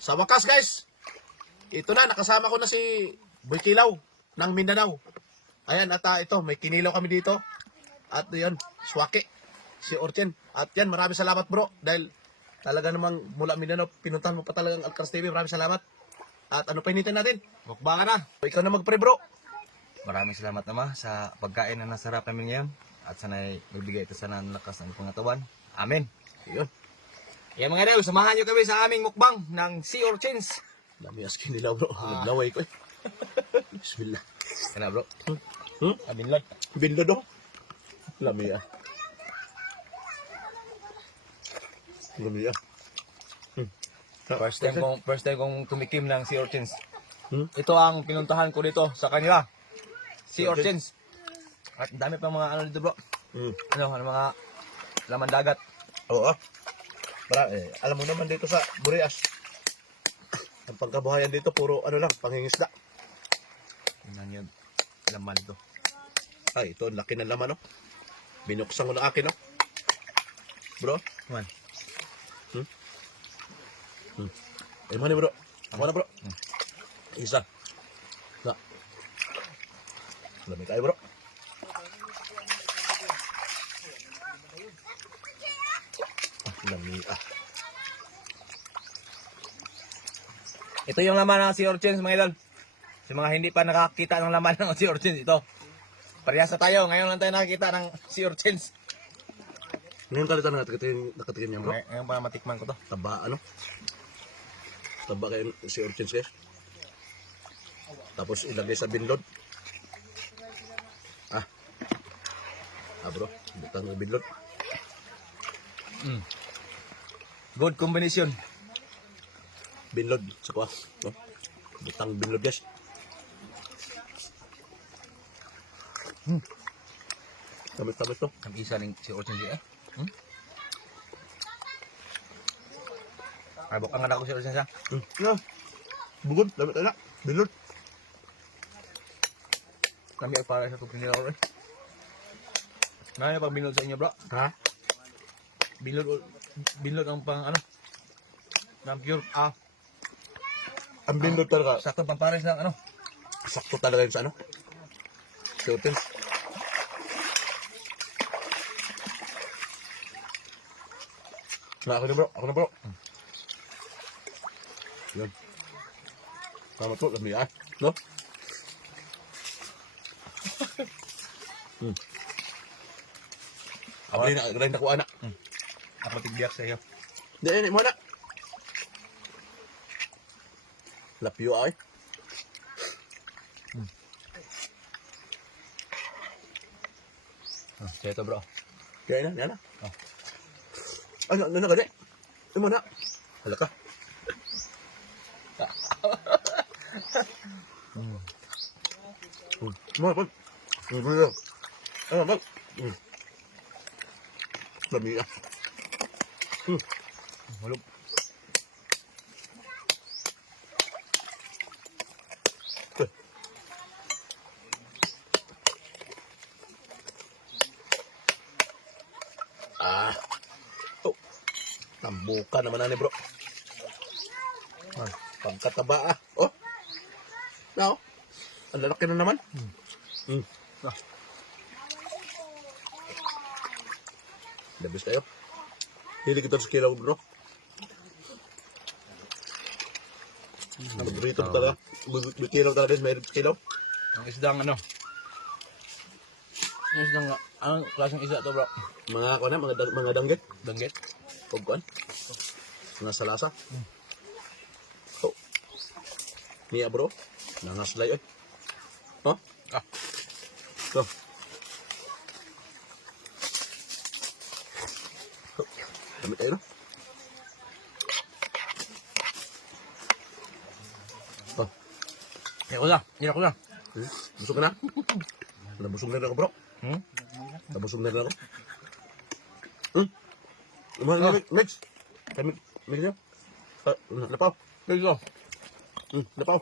Sa wakas guys, ito na, nakasama ko na si Boy Kilaw ng Mindanao. Ayan, at ito, may kinilaw kami dito. At yun, Swake, si Orchen. At yan, maraming salamat bro. Dahil talaga namang mula Mindanao, pinuntahan mo pa talagang Alcars TV. Maraming salamat. At ano pa hinitin natin? Mukbang na. Ikaw na magpre bro. Maraming salamat naman sa pagkain na nasarap namin ngayon. At sana'y magbigay ito sana ng lakas ng pangatawan. Amen. Yun. Kaya mga idol, samahan nyo kami sa aming mukbang ng Sea Urchins. Dami as kinilaw bro. Naglaway ko eh. Bismillah. Ano bro? Binlod. Binlod oh. Lami ah. Lami ah. First time kong tumikim ng Sea Urchins. Ito ang pinuntahan ko dito sa kanila. Sea Urchins. At dami pa mga ano dito bro. Ano mga laman dagat. Oo ah. Para, alam mo naman dito sa Burias, ang pagkabuhayan dito puro ano lang, pangingisda. Tingnan nyo, laman ito. Ay, ito, laki ng laman, no? Binuksan ko na akin, no? Bro? Man. Ay, mani, bro. Ako na, bro. Isa. Na. Lami tayo, bro. Lami, ah. Ito yung laman ng Sea Urchins mga idol. Sa mga hindi pa nakakita ng laman ng Sea Urchins, ito. Parehas na tayo. Ngayon lang tayo nakakita ng Sea Urchins. Ngayon kalita na nakatikim niya, bro. Ngayon pa matikman ko to. Taba, ano? Taba kayo si Urchins, guys. Tapos ilagay sa binlod. Ah. Ah, bro. Butang ng binlod. Good combination. Binlod sa kuha. No? Butang binlod, guys. Tamis to. Ang isa ng Sea Urchins eh. Ay, bukang nga ako Sea Urchins ha. Yeah. Bugod. Dami tayo na. Binlod. Kami ay para sa itong pinilaw eh. Ngayon pang binlod sa inyo bro. Ha? Binlod ang pang ano. Ng pure Ang binlod talaga. sakto pampares ng ano. Sakto talaga yun sa ano. Si Urchins. Na ako na bro. Ako na bro. Yan. Tama to. Lami ah. No? Ako rin nakuha na. Ako tigbiyak sa iyo. Hindi mo na. Lapyo ay. Kaya ito bro. Kaya na, yan na. Ano na gani? Imo na. Hala ka. Mo pa. Ano ba? Lami ah. Hulog. Ah. Oh. Tambuka naman na ni bro. Pagkataba ah. Oh. Now. Ang lalaki na naman. Labis kayo. Hilig ito sa kilaw bro. Burrito talaga. Kilaw talaga din. Mayroon sa kilaw. Ang isdang ano. Ang isdang anong klaseng isda to bro? Mga kuan na, mga danggit. Danggit. Pag kuan. Mga salasa. Oh. Niya bro. Nangaslay eh. Oh. Ah. So. Dami tayo no? Oh. Hira ko na. Busog ka na? Nabusog na rin ako bro. Nabusog na rin ako. Mix. Mix yun. Lapaw. Ito. Lapaw.